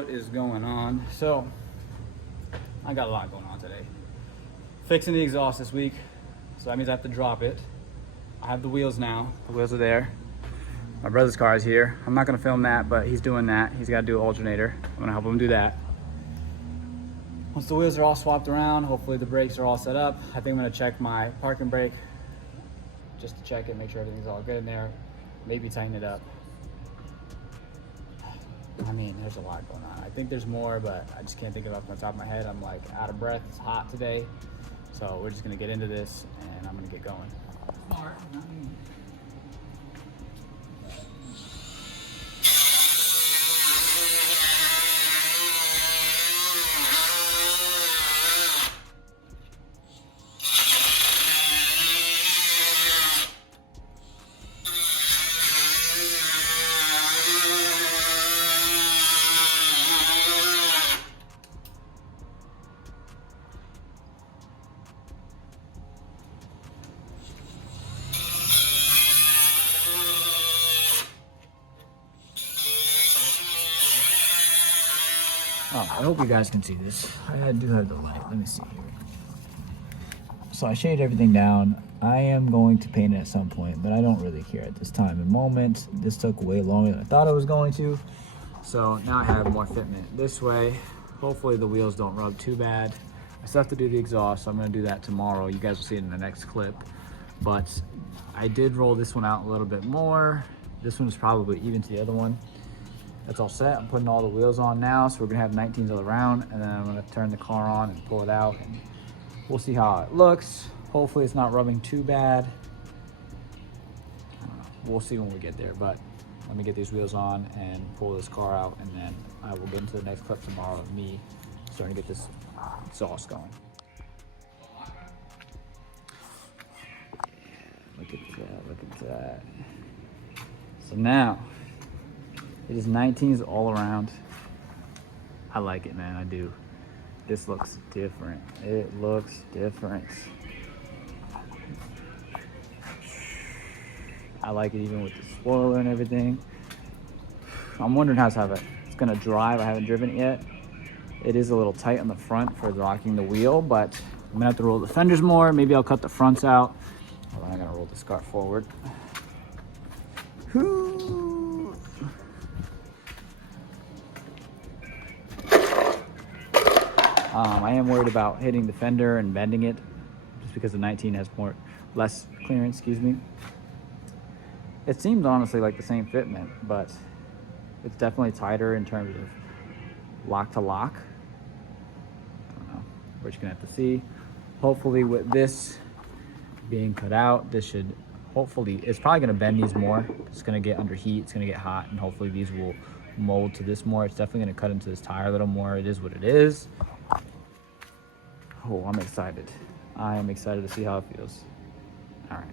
what is going on. So I got a lot going on today. Fixing the exhaust this week, so that means I have to drop it. I have the wheels now. The wheels are there. My brother's car is here. I'm not gonna film that, but he's doing that. He's gotta do an alternator. I'm gonna help him do that. Once the wheels are all swapped around, hopefully the brakes are all set up. I think I'm gonna check my parking brake just to check it, make sure everything's all good in there. Maybe tighten it up. I mean, there's a lot going on. I think there's more, but I just can't think of it off the top of my head. I'm like out of breath. It's hot today. So we're just gonna get into this and I'm gonna get going. Smart, not me. Oh, I hope you guys can see this. I do have the light. Let me see here. So I shaded everything down. I am going to paint it at some point, but I don't really care at this time and moment. This took way longer than I thought it was going to. So now I have more fitment this way. Hopefully the wheels don't rub too bad. I still have to do the exhaust, so I'm gonna do that tomorrow. You guys will see it in the next clip. But I did roll this one out a little bit more. This one is probably even to the other one. That's all set. I'm putting all the wheels on now, so we're gonna have 19s all around, and then I'm gonna turn the car on and pull it out, and we'll see how it looks. Hopefully it's not rubbing too bad. I don't know. We'll see when we get there, but let me get these wheels on and pull this car out, and then I will get into the next clip tomorrow of me starting to get this exhaust going. Look at that, look at that. So now, it is 19s all around. I like it, man, I do. This looks different. It looks different. I like it even with the spoiler and everything. I'm wondering how it's gonna drive. I haven't driven it yet. It is a little tight on the front for locking the wheel, but I'm gonna have to roll the fenders more. Maybe I'll cut the fronts out. Hold on, I'm gonna roll this car forward. I am worried about hitting the fender and bending it just because the 19 has less clearance, excuse me. It seems honestly like the same fitment, but it's definitely tighter in terms of lock to lock. I don't know, we're just gonna have to see. Hopefully with this being cut out, this should, hopefully, it's probably gonna bend these more. It's gonna get under heat, it's gonna get hot, and hopefully these will mold to this more. It's definitely gonna cut into this tire a little more. It is what it is. Oh, I'm excited. I am excited to see how it feels. All right.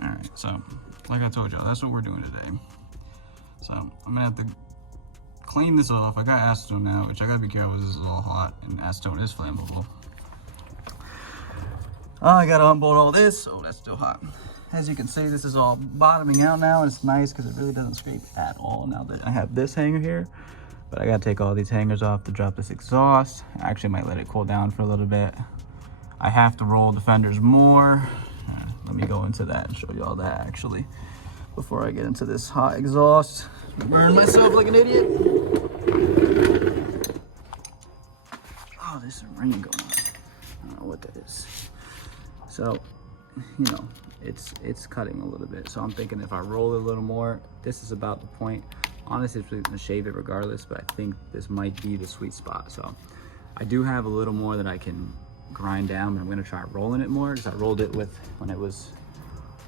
All right, so like I told y'all, that's what we're doing today. So I'm gonna have to clean this off. I got acetone now, which I gotta be careful because this is all hot and acetone is flammable. I gotta unbolt all this. Oh, that's still hot. As you can see, this is all bottoming out now. It's nice because it really doesn't scrape at all now that I have this hanger here. But I gotta take all these hangers off to drop this exhaust. I actually might let it cool down for a little bit. I have to roll the fenders more. Let me go into that and show you all that actually before I get into this hot exhaust. Burn myself like an idiot. Oh, there's some rain going on. I don't know what that is. So, you know, it's cutting a little bit. So I'm thinking if I roll it a little more, this is about the point. Honestly, I'm gonna shave it regardless, but I think this might be the sweet spot. So I do have a little more that I can grind down, but I'm gonna try rolling it more because I rolled it when it was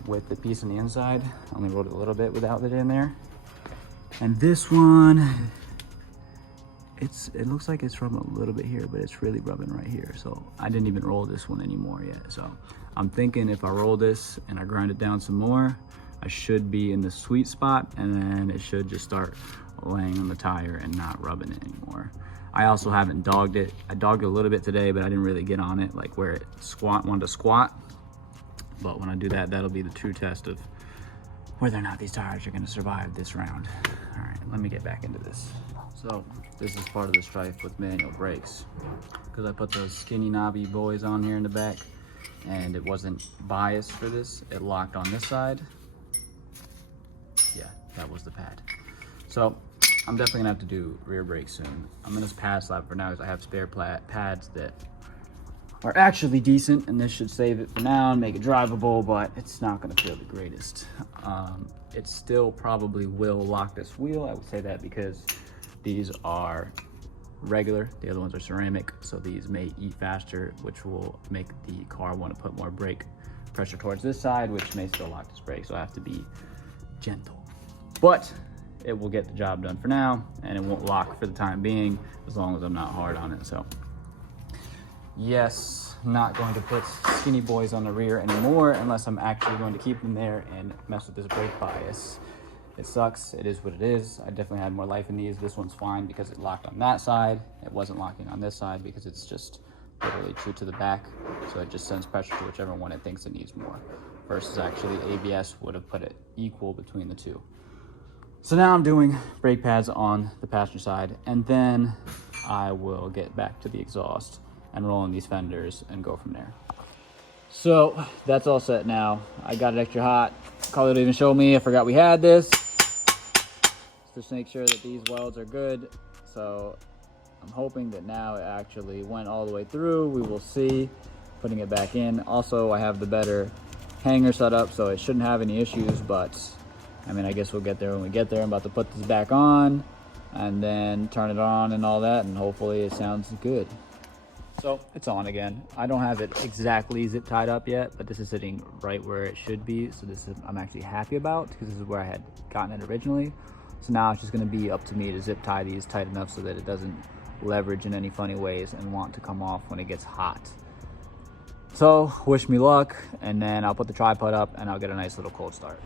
with the piece on the inside. I only rolled it a little bit without it in there. And this one, it looks like it's rubbing a little bit here, but it's really rubbing right here. So I didn't even roll this one anymore yet. So I'm thinking if I roll this and I grind it down some more, I should be in the sweet spot, and then it should just start laying on the tire and not rubbing it anymore. I also haven't dogged it. I dogged it a little bit today, but I didn't really get on it, like where it wanted to squat. But when I do that, that'll be the true test of whether or not these tires are gonna survive this round. All right, let me get back into this. So this is part of the strife with manual brakes, because I put those skinny knobby boys on here in the back and it wasn't biased for this. It locked on this side. Yeah, that was the pad. So I'm definitely gonna have to do rear brakes soon. I'm gonna pad slap for now because I have spare pads that are actually decent, and this should save it for now and make it drivable, but it's not gonna feel the greatest. It still probably will lock this wheel. I would say that because these are regular, the other ones are ceramic, so these may eat faster, which will make the car want to put more brake pressure towards this side, which may still lock this brake, so I have to be gentle. But it will get the job done for now, and it won't lock for the time being, as long as I'm not hard on it. So yes, not going to put skinny boys on the rear anymore unless I'm actually going to keep them there and mess with this brake bias. It sucks, it is what it is. I definitely had more life in these. This one's fine because it locked on that side. It wasn't locking on this side because it's just literally true to the back. So it just sends pressure to whichever one it thinks it needs more. Versus actually ABS would have put it equal between the two. So now I'm doing brake pads on the passenger side, and then I will get back to the exhaust and roll in these fenders and go from there. So that's all set now. I got it extra hot. Color didn't even show me. I forgot we had this. Just to make sure that these welds are good. So I'm hoping that now it actually went all the way through. We will see. Putting it back in. Also, I have the better hanger set up, so it shouldn't have any issues, but I mean, I guess we'll get there when we get there. I'm about to put this back on and then turn it on and all that, and hopefully it sounds good. So it's on again. I don't have it exactly zip tied up yet, but this is sitting right where it should be. So this is, I'm actually happy about, because this is where I had gotten it originally. So now it's just gonna be up to me to zip tie these tight enough so that it doesn't leverage in any funny ways and want to come off when it gets hot. So wish me luck, and then I'll put the tripod up and I'll get a nice little cold start.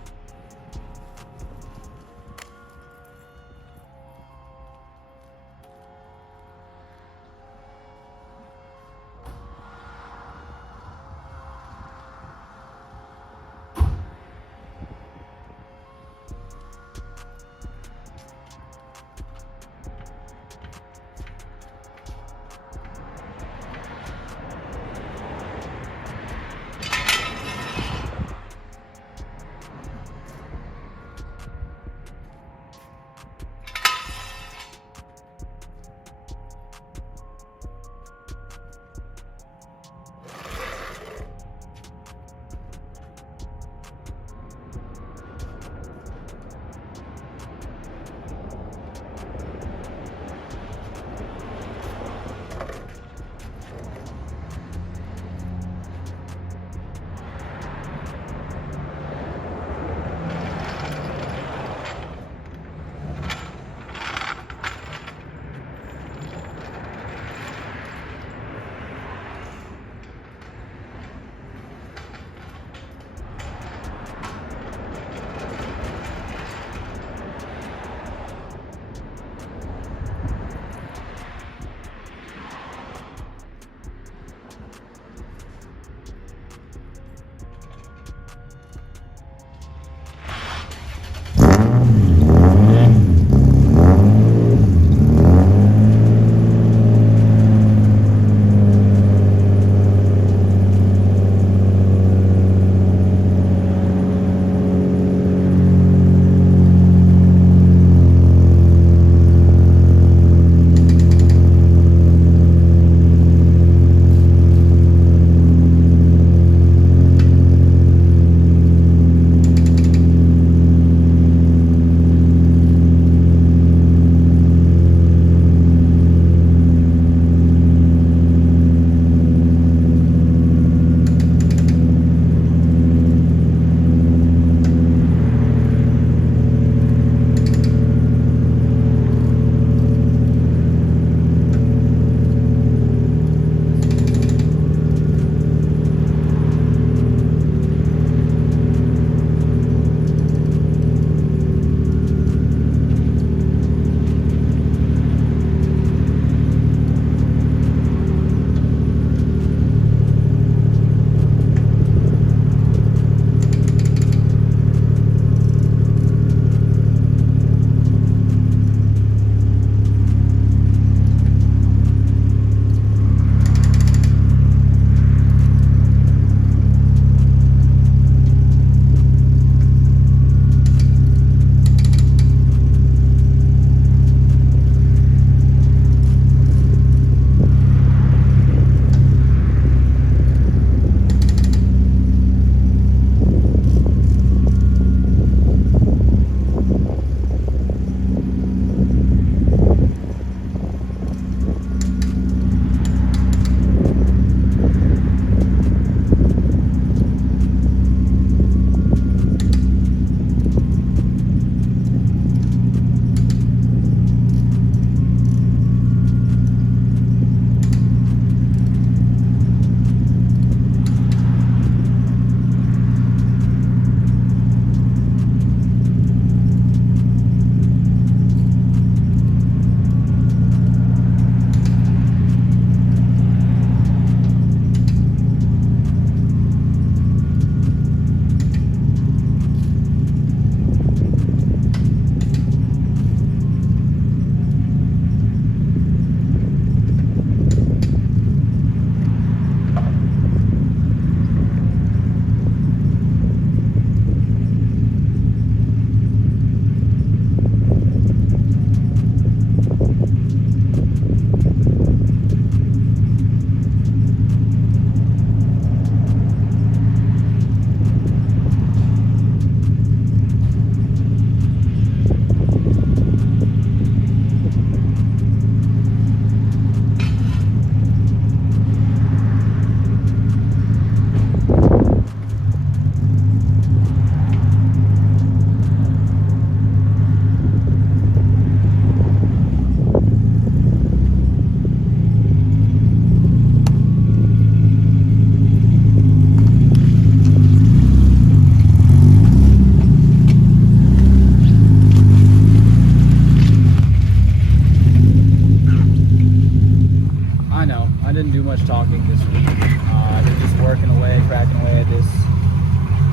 cracking away at this.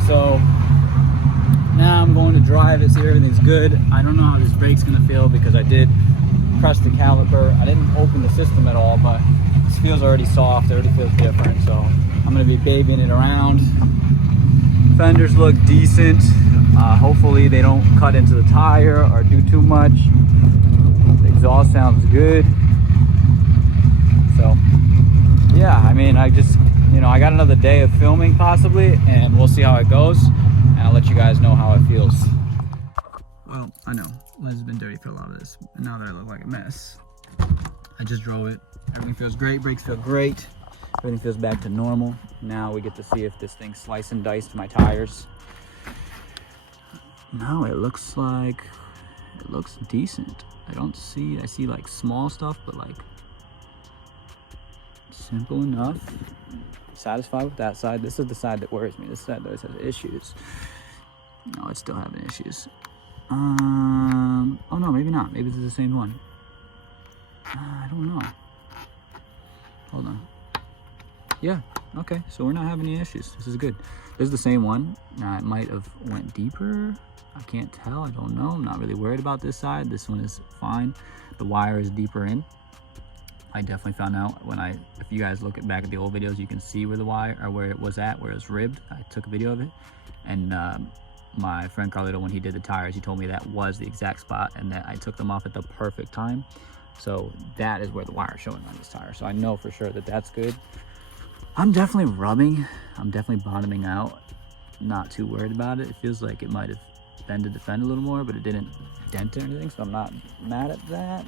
So now I'm going to drive it, see if everything's good. I don't know how this brake's gonna feel because I did press the caliper. I didn't open the system at all, but this feels already soft. It already feels different. So I'm gonna be babying it around. Fenders look decent. Hopefully they don't cut into the tire or do too much. The exhaust sounds good. So yeah, I mean, I just, you know, I got another day of filming possibly, and we'll see how it goes, and I'll let you guys know how it feels. Well, I know Liz has been dirty for a lot of this, and now that I look like a mess. I just drove it. Everything feels great. Brakes feel great. Everything feels back to normal. Now we get to see if this thing slice and diced my tires. No, it looks like, it looks decent. I see like small stuff, but like simple enough. Satisfied with that side. This is the side that worries me. This side always has issues. No, it's still having issues. Oh no, maybe not. Maybe this is the same one. I don't know. Hold on. Yeah, okay, so we're not having any issues. This is good. This is the same one. Now it might have went deeper. I can't tell, I don't know. I'm not really worried about this side. This one is fine. The wire is deeper in. I definitely found out when if you guys look back at the old videos, you can see where the wire, or where it was at, where it was ribbed. I took a video of it. And my friend Carlito, when he did the tires, he told me that was the exact spot and that I took them off at the perfect time. So that is where the wire is showing on this tire. So I know for sure that that's good. I'm definitely rubbing. I'm definitely bottoming out. Not too worried about it. It feels like it might have bended the fender a little more, but it didn't dent or anything, so I'm not mad at that.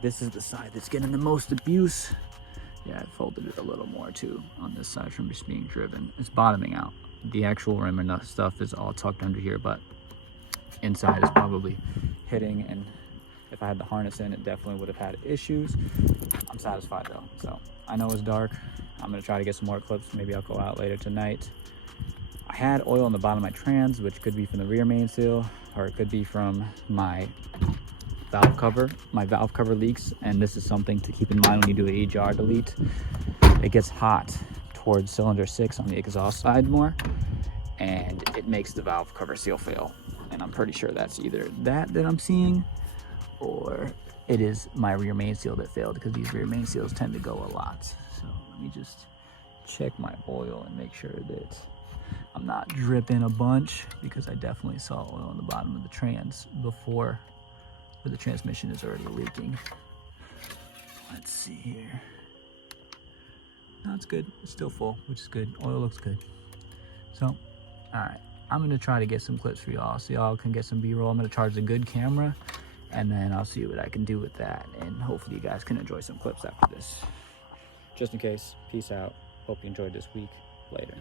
This is the side that's getting the most abuse. Yeah, I folded it a little more too on this side from just being driven. It's bottoming out. The actual rim and stuff is all tucked under here, but inside is probably hitting, and if I had the harness in, it definitely would have had issues. I'm satisfied though. So I know it's dark. I'm gonna try to get some more clips. Maybe I'll go out later tonight. I had oil on the bottom of my trans, which could be from the rear main seal, or it could be from my valve cover. My valve cover leaks, and this is something to keep in mind when you do an EGR delete. It gets hot towards cylinder 6 on the exhaust side more, and it makes the valve cover seal fail. And I'm pretty sure that's either that I'm seeing, or it is my rear main seal that failed, because these rear main seals tend to go a lot. So let me just check my oil and make sure that I'm not dripping a bunch, because I definitely saw oil on the bottom of the trans before, where the transmission is already leaking. Let's see here. No, it's good. It's still full, which is good. Oil looks good. So, all right. I'm gonna try to get some clips for y'all, so y'all can get some B-roll. I'm gonna charge a good camera, and then I'll see what I can do with that, and hopefully you guys can enjoy some clips after this. Just in case, peace out. Hope you enjoyed this week. Later.